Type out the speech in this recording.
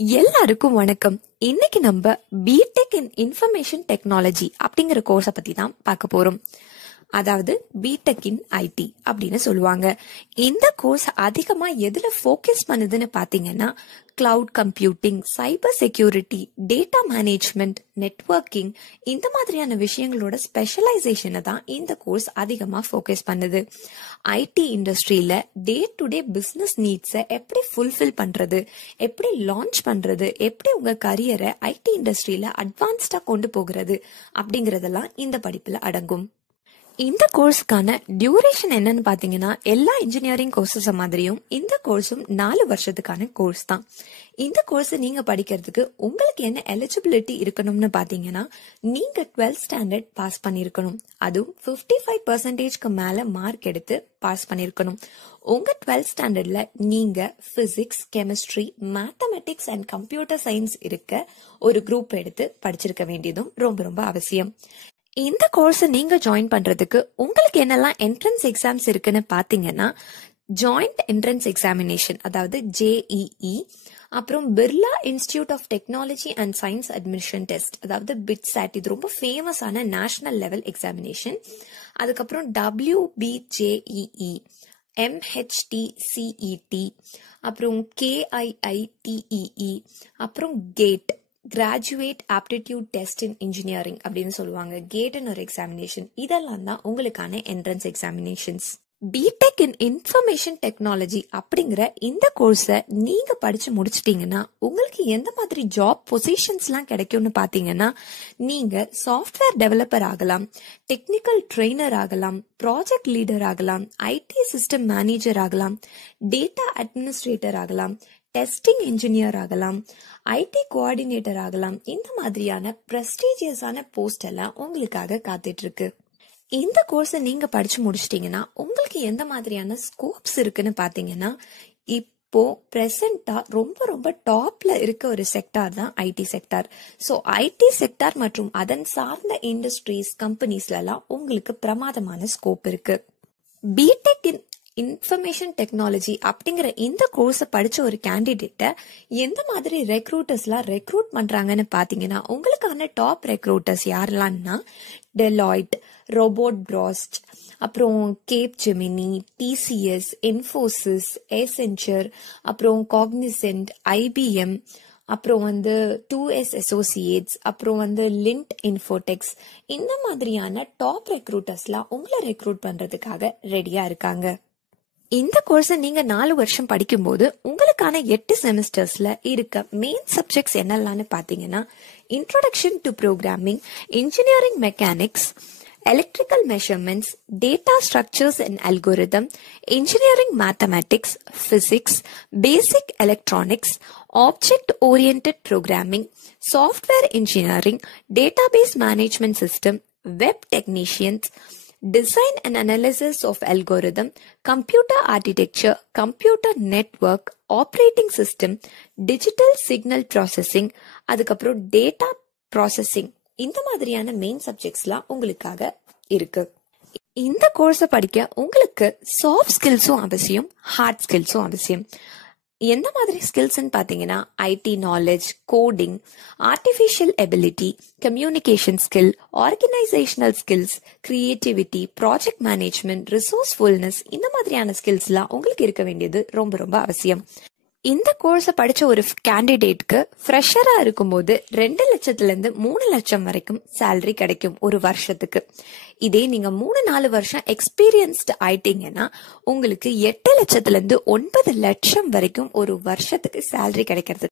எல்லாருக்கும் வணக்கம். இன்னைக்கு நம்ம பிடெக் இன் இன்ஃபர்மேஷன் டெக்னாலஜி அப்படிங்கிற கோர்ஸை பத்தி தான் பார்க்க போறோம். அதாவது பிடெக் இன் ஐடி அப்படின்னு சொல்லுவாங்க. இந்த கோர்ஸ் அதிகமா எதுல ஃபோக்கஸ் பண்ணுதுன்னு பாத்தீங்கன்னா cloud computing, cyber security, data management, networking இந்த மாதிரியான விஷயங்களோட ஸ்பெஷலைசேஷனை தான் இந்த கோர்ஸ் அதிகமா ஃபோக்கஸ் பண்ணுது. ஐடி இண்டஸ்ட்ரியில டே டு டே பிசினஸ் நீட்ஸை எப்படி ஃபுல்ஃபில் பண்றது, எப்படி லான்ச் பண்றது, எப்படி உங்க கரியரை ஐடி இண்டஸ்ட்ரியில அட்வான்ஸ்டா கொண்டு போகிறது அப்படிங்கறதெல்லாம் இந்த படிப்புல அடங்கும். இந்த கோர்ஸ்க்கான டியூரேஷன் என்னன்னு பாத்தீங்கன்னா எல்லா இன்ஜினியரிங் கோர்சஸ் மாதிரியும் இந்த கோர்ஸும் 4 வருஷத்துக்கான கோர்ஸ் தான். இந்த கோர்ஸ் நீங்க படிக்கிறதுக்கு உங்களுக்கு என்ன எலிஜிபிலிட்டி இருக்கணும்னு பாத்தீங்கன்னா நீங்க 12th ஸ்டாண்டர்ட் பாஸ் பண்ணிருக்கணும். அதுவும் 55% மேல மார்க் எடுத்து பாஸ் பண்ணிருக்கணும். உங்க 12th ஸ்டாண்டர்ட்ல நீங்க physics, chemistry, mathematics and computer science இருக்க ஒரு குரூப் எடுத்து படிச்சிருக்க வேண்டியதும் ரொம்ப ரொம்ப அவசியம். இந்த கோர்ஸ் நீங்க ஜாயின் பண்றதுக்கு உங்களுக்கு என்னெல்லாம் என்ட்ரன்ஸ் எக்ஸாம்ஸ் இருக்குன்னு பாத்தீங்கன்னா ஜாயிண்ட் என்ட்ரன்ஸ் எக்ஸாமினேஷன் அதாவது JEE, அப்புறம் Birla institute of technology and science admission test அதாவது பிட்சாட், இது ரொம்ப ஃபேமஸான நேஷனல் லெவல் எக்ஸாமினேஷன். அதுக்கப்புறம் WBJEE, MHTCET, அப்புறம் KIITEE, அப்புறம் GATE graduate aptitude test in engineering அப்படின்னு சொல்லுவாங்க. கேட்னு ஒரு எக்ஸாமினேஷன். இதெல்லாம் தான் உங்களுக்கான entrance examinations. BTech in information technology அப்படிங்கிற இந்த கோர்ஸை நீங்க படிச்சு முடிச்சிட்டீங்கன்னா உங்களுக்கு எந்த மாதிரி ஜாப் பொசிஷன்ஸ்லாம் கிடைக்கும்னு பாத்தீங்கன்னா நீங்க சாஃப்ட்வேர் டெவலப்பர் ஆகலாம், டெக்னிக்கல் ட்ரெய்னர் ஆகலாம், ப்ராஜெக்ட் லீடர் ஆகலாம், ஐடி சிஸ்டம் மேனேஜர் ஆகலாம், டேட்டா அட்மினிஸ்ட்ரேட்டர் ஆகலாம், டெஸ்டிங் இன்ஜினியர் ஆகலாம், ஐடி கோஆர்டினேட்டர் ஆகலாம். இந்த மாதிரியான பிரஸ்டீஜியஸான போஸ்ட் எல்லாம் உங்களுக்காக காத்துட்டு இருக்கு. இந்த கோர்ஸை நீங்க படிச்சு முடிச்சிட்டீங்கன்னா உங்களுக்கு எந்த மாதிரியான ஸ்கோப்ஸ் இருக்குன்னு பாத்தீங்கன்னா இப்போ பிரசண்டா ரொம்ப ரொம்ப டாப்ல இருக்க ஒரு செக்டார் தான் IT sector. So IT sector மற்றும் அதன் சார்ந்த இண்டஸ்ட்ரீஸ், கம்பெனிஸ்ல எல்லாம் உங்களுக்கு பிரமாதமான ஸ்கோப் இருக்கு. பிடெக் இன் இன்ஃபர்மேஷன் டெக்னாலஜி அப்படிங்கிற இந்த கோர்ஸை படிச்ச ஒரு கேண்டிடேட்டை எந்த மாதிரி ரெக்ரூட்டர்ஸ்லாம் ரெக்ரூட் பண்றாங்கன்னு பாத்தீங்கன்னா உங்களுக்கான டாப் ரெக்ரூட்டர்ஸ் யாரெல்லாம்னா டெலாய்ட், ரோபோட் பிராஸ்ட், அப்புறம் Capgemini, TCS, Infosys, Accenture, அப்புறம் காக்னிசென்ட், IBM, அப்புறம் 2S அசோசியேட்ஸ், அப்புறம் லிண்ட் இன்ஃபோடெக்ஸ் இந்த மாதிரியான டாப் ரெக்ரூட்டர்ஸ்லாம் உங்களை ரெக்ரூட் பண்றதுக்காக ரெடியா இருக்காங்க. இந்த கோர்ஸை நீங்க 4 வருஷம் படிக்கும்போது உங்களுக்கான 8 செமஸ்டர்ஸ்ல இருக்க மெயின் சப்ஜெக்ட்ஸ் என்னெல்லாம்னு பாத்தீங்கன்னா introduction to programming, engineering mechanics, electrical measurements, data structures and algorithm, engineering mathematics, physics, basic electronics, object-oriented programming, software engineering, database management system, web technicians, design and analysis of algorithm, computer architecture, computer network, operating system, digital signal processing, அதுக்கப்புறம் data processing இந்த மாதிரியான main சப்ஜெக்ட்ஸ்லாம் உங்களுக்காக இருக்கு. இந்த கோர்ஸை படிக்க உங்களுக்கு soft ஸ்கில்ஸும் அவசியம், ஹார்ட் ஸ்கில்ஸும் அவசியம். எந்த மாதிரி ஸ்கில்ஸ்ன்னு பாத்தீங்கன்னா IT knowledge, coding, artificial ability, communication skill, organisational skills, creativity, project management, resourcefulness இந்த மாதிரியான ஸ்கில்ஸ்லாம் உங்களுக்கு இருக்க வேண்டியது ரொம்ப ரொம்ப அவசியம். இந்த கோர்ஸை படிச்ச ஒரு கேண்டிடேட்க்கு ஃப்ரெஷரா இருக்கும்போது 2 லட்சத்துல இருந்து 3 லட்சம் வரைக்கும் சேலரி கிடைக்கும் ஒரு வருஷத்துக்கு. இதே நீங்க 3-4 வருஷம் எக்ஸ்பீரியன்ஸ்டு ஆயிட்டீங்கன்னா உங்களுக்கு 8 லட்சத்துல இருந்து 9 லட்சம் வரைக்கும் ஒரு வருஷத்துக்கு சேலரி கிடைக்கிறது